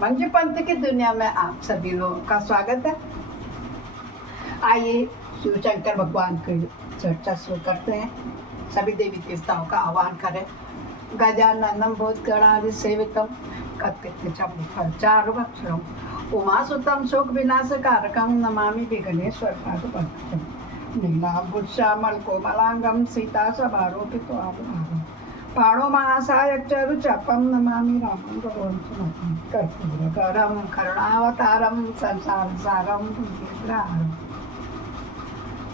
मंजू पंथ की दुनिया में आप सभी लोगों का स्वागत है। आइए शिव शंकर भगवान की चर्चा शुरू करते हैं। सभी देवी देवताओं का आह्वान करें। गजाननं भूतगणादि सेवितं कत्पितृचमत्फलचारुभक्षणं उमासुतं शोकविनाशकारकं नमामि विघ्नेश्वरपादपङ्कजं नीलाम्बुजश्यामलकोमलाङ्गं सीतासभारोपितोऽनुभावं पाणो महासायकचरुचापं नमामि रामं भगवन्तं कर्पूरकरं करुणावतारं संसारसारं भुजगेन्द्रहारं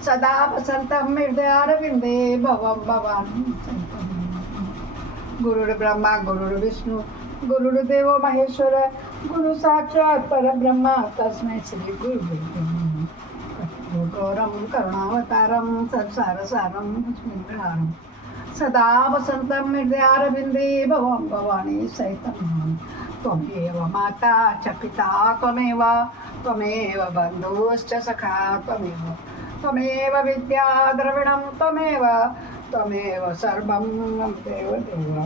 सदा वसन्तं हृदयारविन्दे भवं भवानी सन्तं। गुरुर्ब्रह्मा गुरुर्विष्णु गुरुर्देवो महेश्वर गुरु साक्षात् परब्रह्म तस्मै श्री गुरुवे नमः। गौरं करुणावतारं संसारसारं भुजगेन्द्रहारं सदा वसन्तं हृदयारविन्दे भवं भवानी सहितं। त्वमेव माता च पिता त्वमेव बन्धुश्च सखा त्वमेव विद्या द्रविणं त्वमेव सर्वं मम देव देव।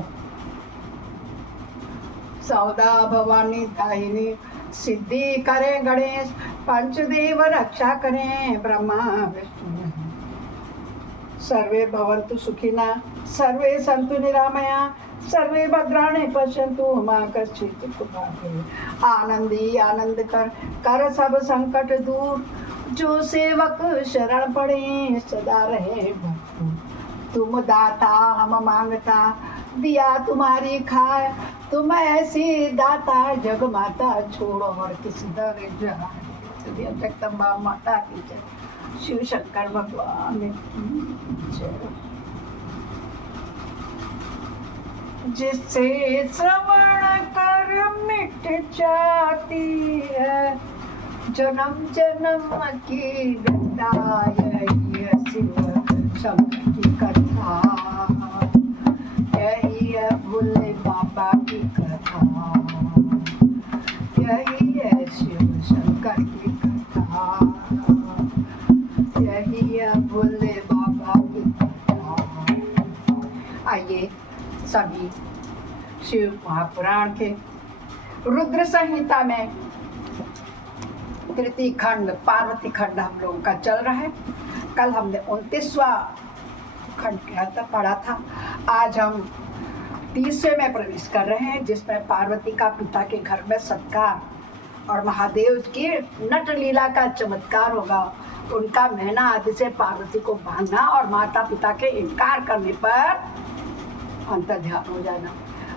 सौदा भवानी दायिनी सिद्धि करे गणेश पंचदेव रक्षा करें ब्रह्मा विष्णु। सर्वे भवन्तु सुखिनः सर्वे सन्तु निरामया सर्वे भद्राणि पश्यन्तु मा कश्चित् दुःखभाग्। आनंदी आनंद कर सब संकट दूर जो सेवक शरण पड़े सदा रहे भरपूर। तुम दाता हम मांगता दिया तुम्हारी खाए तुम ऐसी दाता जग माता छोड़ो और किसी दर जाए। जगदम्बा माता की जय। शिव शंकर भगवान की जय। जिससे श्रवण कर मिट जाती है जन्म जन्म की व्यथा यही है शिव शंकर की कथा यही है भोले बाबा की कथा यही है शिव शंकर की कथा यही है भोले बाबा की कथा। आइए सभी शिव महापुराण के रुद्र संहिता में तृतीय खंड पार्वती खंड हम लोगों का चल रहा है। कल हमने 29वां खंड पढ़ा था। आज हम 30वें में प्रवेश कर रहे हैं जिसमें पार्वती का पिता के घर में सत्कार और महादेव की नट लीला का चमत्कार होगा। उनका मैना आदि से पार्वती को बांधना और माता पिता के इनकार करने पर अंतर्ध्यान हो जाना।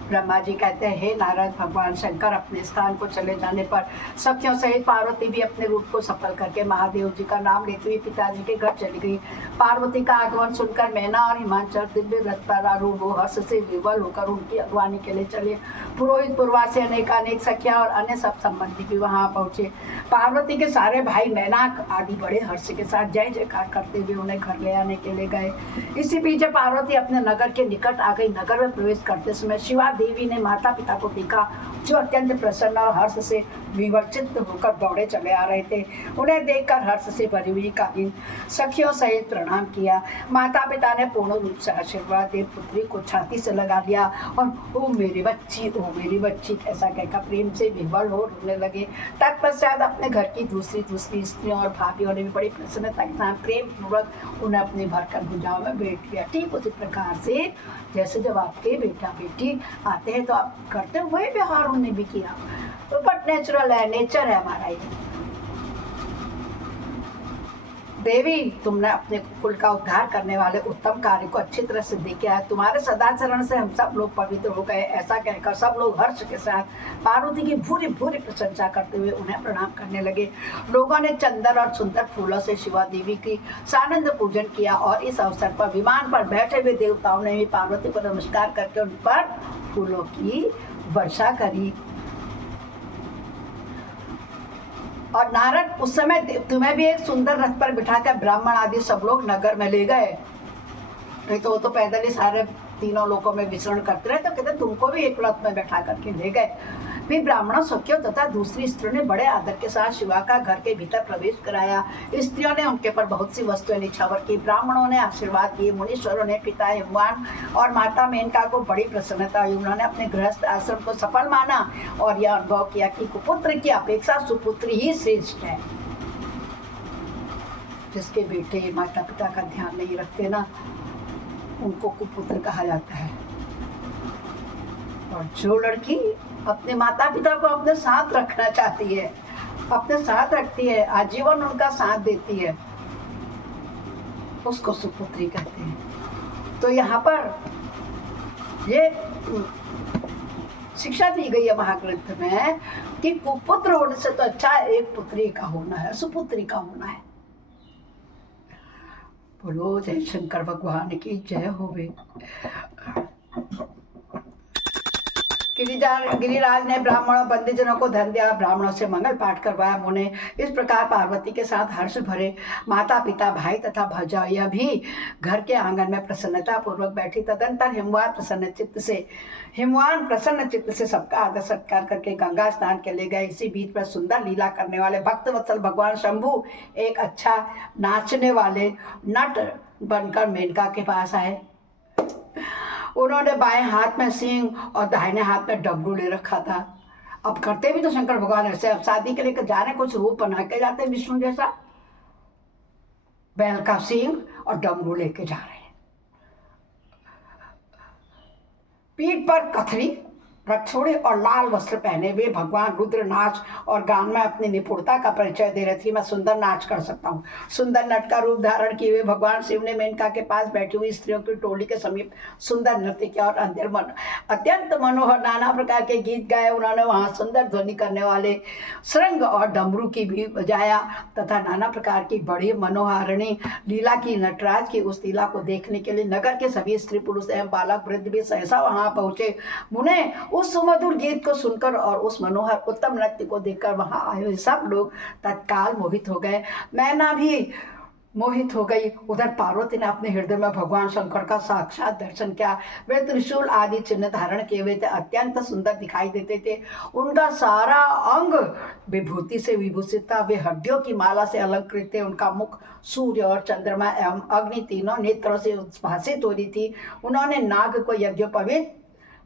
ब्रह्मा जी कहते हैं हे नारद भगवान शंकर अपने स्थान को चले जाने पर सखियों सहित पार्वती भी अपने रूप को सफल करके महादेव जी का नाम लेते हुए पिताजी के घर चली गई। पार्वती का आगमन सुनकर मैना और हिमांचल दिव्य रथ पर आरूढ़ हो हर्ष से विवल होकर उनकी अगवानी के लिए चले। पुरोहित पूर्वासी अनेक सखियां और अन्य सब संबंधी भी वहां पहुंचे। पार्वती के सारे भाई मैनाक आदि बड़े हर्ष के साथ जय जयकार करते हुए उन्हें घर ले आने के लिए गए। इसी बीच पार्वती अपने नगर के निकट आ गई। नगर में प्रवेश करते समय शिवा देवी ने माता पिता को देखा जो अत्यंत प्रसन्न और हर्ष से विवर्चित होकर दौड़े चले आ रहे थे। उन्हें देखकर हर्ष से भरी हुई कालीन सखियों सहित प्रणाम किया। माता पिता ने पूर्ण रूप से आशीर्वाद दे पुत्री को छाती से लगा लिया और ओ मेरी बच्ची ऐसा कहकर प्रेम से विह्वल हो रोने लगे। तत्पश्चात अपने घर की दूसरी स्त्रियों और भाभियों ने भी बड़ी प्रसन्नता के साथ प्रेम पूर्वक उन्हें अपने भरकर भुजाओं में बैठ लिया। ठीक उसी प्रकार से जैसे जब आपके बेटा बेटी आते हैं तो आप करते हुए व्यवहार उन्हें भी किया। तो बट नेचुरल है, नेचर है हमारा ये। देवी तुमने अपने कुल का उद्धार करने वाले उत्तम कार्य को अच्छी तरह सिद्ध किया है। तुम्हारे सदाचरण से हम सब लोग पवित्र हो गए। ऐसा कहकर सब लोग हर्ष के साथ पार्वती की भूरी भूरी प्रशंसा करते हुए उन्हें प्रणाम करने लगे। लोगों ने चंदन और सुंदर फूलों से शिवा देवी की सानंद पूजन किया और इस अवसर पर विमान पर बैठे हुए देवताओं ने भी पार्वती को नमस्कार करके उन पर फूलों की वर्षा करी। और नारद उस समय तुम्हें भी एक सुंदर रथ पर बिठाकर ब्राह्मण आदि सब लोग नगर में ले गए। नहीं तो वो तो पैदल ही सारे तीनों लोकों में विचरण करते रहे। तो कहते तुमको भी एक रथ में बैठा करके ले गए। भी ब्राह्मणों सखियों तथा दूसरी स्त्रियों ने बड़े आदर के साथ शिवा का घर के भीतर प्रवेश कराया। स्त्रियों ने उनके पर बहुत सी वस्तुएं निछावर की। ब्राह्मणों ने आशीर्वाद दिए। मुनीश्वरों ने पिता हिमवान और माता मेनका को बड़ी प्रसन्नता हुई। उन्होंने अपने गृहस्थ आश्रम को सफल माना और यह अनुभव किया कि कुपुत्र की अपेक्षा सुपुत्री ही श्रेष्ठ है। जिसके बेटे माता पिता का ध्यान नहीं रखते ना, उनको कुपुत्र कहा जाता है। और जो लड़की अपने माता पिता को अपने साथ रखना चाहती है, अपने साथ रखती है, आजीवन उनका साथ देती है, उसको सुपुत्री कहते हैं। तो यहाँ पर ये शिक्षा दी गई है महाग्रंथ में कि कुपुत्र होने से तो अच्छा एक पुत्री का होना है, सुपुत्री का होना है। बोलो जय शंकर भगवान की जय होवे। गिरिराज ने ब्राह्मणों बंदीजनों को धन दिया, ब्राह्मणों से मंगल पाठ करवाया। मुने इस प्रकार पार्वती के साथ हर्ष भरे माता पिता भाई तथा भौजाइयाँ भी घर के आंगन में प्रसन्नता पूर्वक बैठी। तदंतर हिमवान प्रसन्न चित्त से सबका आदर सत्कार करके गंगा स्नान के ले गए। इसी बीच में सुंदर लीला करने वाले भक्त वत्सल भगवान शंभु एक अच्छा नाचने वाले नट बनकर मेनका के पास आए। उन्होंने बाएं हाथ में सिंह और दाहिने हाथ में डमरू ले रखा था। अब करते भी तो शंकर भगवान ऐसे, अब शादी के लेकर जा रहे, कुछ रूप बना के जाते विष्णु जैसा, बैल का सिंह और डमरू लेके जा रहे हैं। पीठ पर कथरी रक्षोड़े और लाल वस्त्र पहने हुए भगवान रुद्र नाच और गान में अपनी निपुणता का परिचय दे रहे थे। मैं सुंदर नाच कर सकता हूँ। सुंदर नट का रूप धारण किए हुए भगवान शिव ने मेनका के पास बैठी हुई स्त्रियों की टोली के समीप सुंदर नृत्य किया और अत्यंत मनोहर नाना प्रकार के गीत गाए। उन्होंने वहाँ सुंदर ध्वनि करने वाले श्रृंग और डमरू की भी बजाया तथा नाना प्रकार की बड़ी मनोहारिणी लीला की। नटराज की उस लीला को देखने के लिए नगर के सभी स्त्री पुरुष एवं बालक वृद्ध भी सहसा वहाँ पहुँचे। मुने उस सुमधुर गीत को सुनकर और उस मनोहर उत्तम नृत्य को देखकर वहां आए हुए सब लोग तत्काल मोहित हो गए। मैना भी मोहित हो गई। उधर पार्वती ने अपने हृदय में भगवान शंकर का साक्षात दर्शन किया। वे त्रिशूल आदि चिन्ह धारण किए हुए थे, अत्यंत सुंदर दिखाई देते थे। उनका सारा अंग विभूति से विभूषित था। वे हड्डियों की माला से अलंकृत थे। उनका मुख सूर्य और चंद्रमा एवं अग्नि तीनों नेत्रों से उद्भासित हो रही थी। उन्होंने नाग को यज्ञोपवीत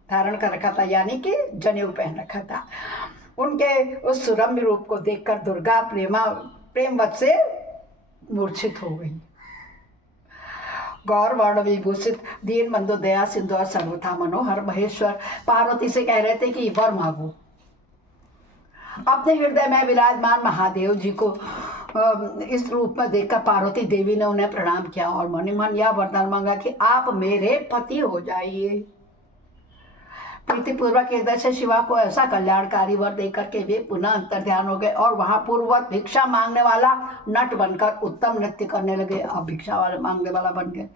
धारण कर रखा था, यानी कि जनेऊ पहन रखा था। उनके उस सुरम्य रूप को देखकर दुर्गा प्रेमवश से मूर्छित हो गई। गौर वर्ण विभूषित दीन बंधु दया सिंधु और सर्वथा मनोहर महेश्वर पार्वती से कह रहे थे कि वर मांगो। अपने हृदय में विराजमान महादेव जी को इस रूप में देखकर पार्वती देवी ने उन्हें प्रणाम किया और मन मन यह वरदान मांगा कि आप मेरे पति हो जाइए। प्रीतिपूर्वक हृदय से शिवा को ऐसा कल्याणकारी वर देकर के वे पुनः अंतर्ध्यान हो गए और वहां पूर्ववत भिक्षा मांगने वाला नट बनकर उत्तम नृत्य करने लगे। अब भिक्षा वाला मांगने वाला बन गए।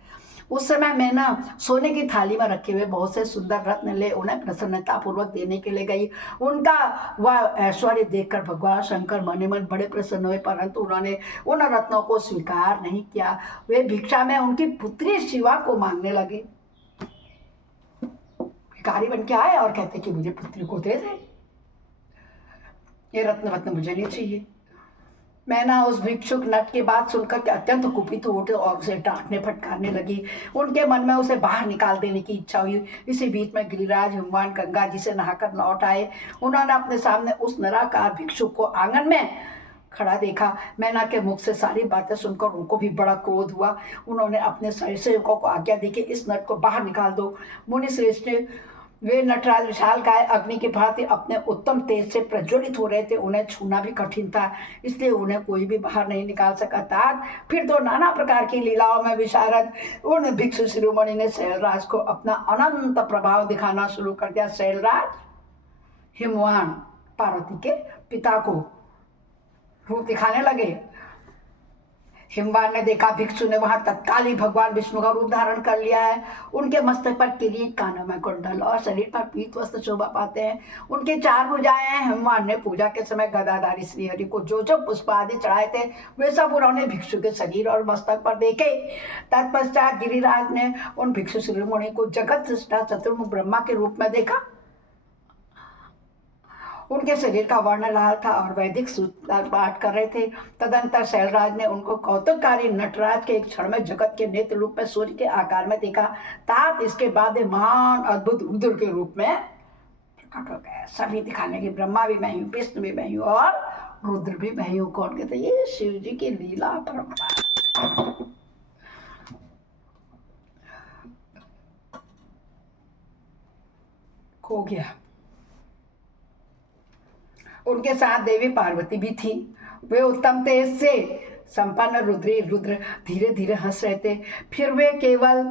उस समय मैंने सोने की थाली में रखे हुए बहुत से सुंदर रत्न ले उन्हें प्रसन्नता पूर्वक देने के लिए गई। उनका वह ऐश्वर्य देखकर भगवान शंकर मन मन बड़े प्रसन्न हुए, परंतु उन्होंने उन रत्नों को स्वीकार नहीं किया। वे भिक्षा में उनकी पुत्री शिवा को मांगने लगे। भिखारी बन के आए और कहते कि मुझे पुत्री को दे दे, ये रत्न मुझे नहीं चाहिए। मैना उस भिक्षुक नट की बात सुनकर के अत्यंत कुपित उठे और उसे डांटने फटकारने लगी। उनके मन में उसे बाहर निकाल देने की इच्छा हुई। इसी बीच में गिरिराज हिमवान गंगा जी से नहाकर लौट आए। उन्होंने अपने सामने उस निराकार भिक्षुक को आंगन में खड़ा देखा। मैना के मुख से सारी बातें सुनकर उनको भी बड़ा क्रोध हुआ। उन्होंने अपने सेवकों को आज्ञा दी कि इस नट को बाहर निकाल दो। मुनि श्रेष्ठ वे नटराज विशालकाय अग्नि की भांति अपने उत्तम तेज से प्रज्वलित हो रहे थे। उन्हें छूना भी कठिन था, इसलिए उन्हें कोई भी बाहर नहीं निकाल सका था। फिर तो नाना प्रकार की लीलाओं में विशारद उन भिक्षु शिरोमणि ने शैलराज को अपना अनंत प्रभाव दिखाना शुरू कर दिया। शैलराज हिमवान पार्वती के पिता को रूप दिखाने लगे। हिमवान ने देखा भिक्षु ने वहां तत्काल ही भगवान विष्णु का रूप धारण कर लिया है। उनके मस्तक पर किरीट, कानों में कुंडल और शरीर पर पीत वस्त्र शोभा पाते हैं। उनके 4 भुजाएं हैं। हिमवान ने पूजा के समय गदाधारी श्रीहरि को जो जो पुष्प आदि चढ़ाए थे वे सब उन्होंने भिक्षु के शरीर और मस्तक पर देखे। तत्पश्चात गिरिराज ने उन भिक्षु शिरोमणि को जगत सृष्टा चतुर्मुख ब्रह्मा के रूप में देखा। उनके शरीर का वर्ण लाल था और वैदिक सूत्र पाठ कर रहे थे। तदंतर शैलराज ने उनको कौतुककारी नटराज के एक क्षण में जगत के नेत्र रूप में सूर्य के आकार में देखा। तात इसके बाद महान अद्भुत रुद्र के रूप में प्रकट हो गए। सभी दिखाने की ब्रह्मा भी मैं हूँ, विष्णु भी मैं हूँ और रुद्र भी मैं हूँ। कौन कहते? ये शिव जी की लीला परंपरा। खो गया। उनके साथ देवी पार्वती भी थी। वे उत्तम तेज से संपन्न रुद्र धीरे धीरे हंस रहे थे। फिर वे केवल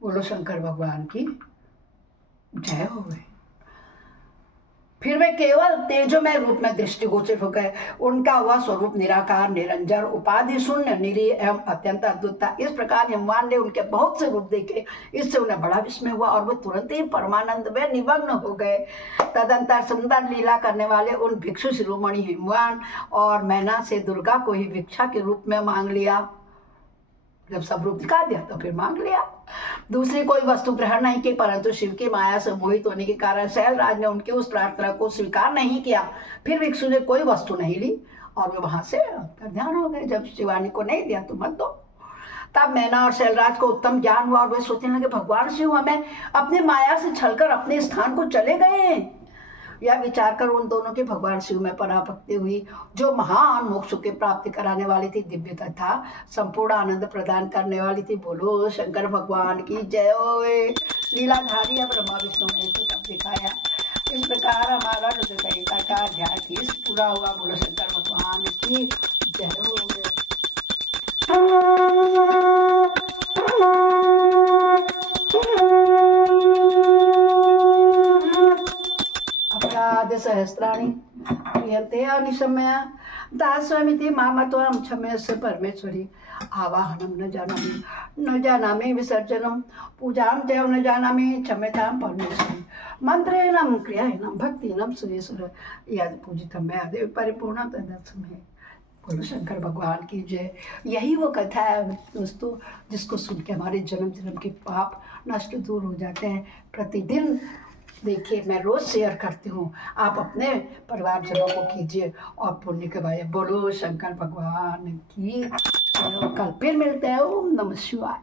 बोलो शंकर भगवान की जय हो गई। फिर वे केवल तेजोमय रूप में दृष्टिगोचर हो गए। उनका वह स्वरूप निराकार, निरंजन, उपाधि शून्य, निरीह एवं अत्यंत अद्भुत था। इस प्रकार हिमवान ने उनके बहुत से रूप देखे। इससे उन्हें बड़ा विस्मय हुआ और वे तुरंत ही परमानंद में निमग्न हो गए। तदंतर सुंदर लीला करने वाले उन भिक्षु शिरोमणि हिमवान और मैना से दुर्गा को ही भिक्षा के रूप में मांग लिया। जब सब रूप दिखा दिया तो फिर मांग लिया। दूसरी कोई वस्तु ग्रहण नहीं की, परंतु शिव की माया से मोहित होने के कारण शैलराज ने उनकी उस प्रार्थना को स्वीकार नहीं किया। फिर भिक्षु ने कोई वस्तु नहीं ली और वे वहां से ध्यान हो गए। जब शिवानी को नहीं दिया तो मत दो। तब मैना और शैलराज को उत्तम ज्ञान हुआ और वे सोचने लगे, भगवान शिव हमें अपनी माया से छलकर अपने स्थान को चले गए। यह विचार कर उन दोनों के भगवान शिव में पराभक्ति हुई, जो महान मोक्ष की प्राप्ति कराने वाली थी, दिव्य तथा संपूर्ण आनंद प्रदान करने वाली थी। बोलो शंकर भगवान की जय होए। लीलाधारी ब्रह्मा विष्णु ने तो सब दिखाया। इस प्रकार हमारा रुद्र संहिता का अध्याय 30 पूरा हुआ। बोलो शंकर भगवान की जय होए। सहस्राणि क्रियन्ते अनिशम्य दास्वामिति मामत्वं क्षम्यस्य परमेश्वरी। आवाहनं न जानामि विसर्जनं पूजां च न जानामि क्षम्यतां परमेश्वरी। मंत्रेण क्रियाएण भक्तिनं सुरेश्वर यद पूजितं मया देव परिपूर्णं तदस्मै। बोलो शंकर भगवान की जय। यही वो कथा है दोस्तों, जिसको सुन के हमारे जन्म जन्म के पाप नष्ट दूर हो जाते हैं। प्रतिदिन देखिए, मैं रोज शेयर करती हूँ, आप अपने परिवारजनों को कीजिए और पुण्य कमाइए। बोलो शंकर भगवान की। कल फिर मिलते हैं। ओम नमः शिवाय।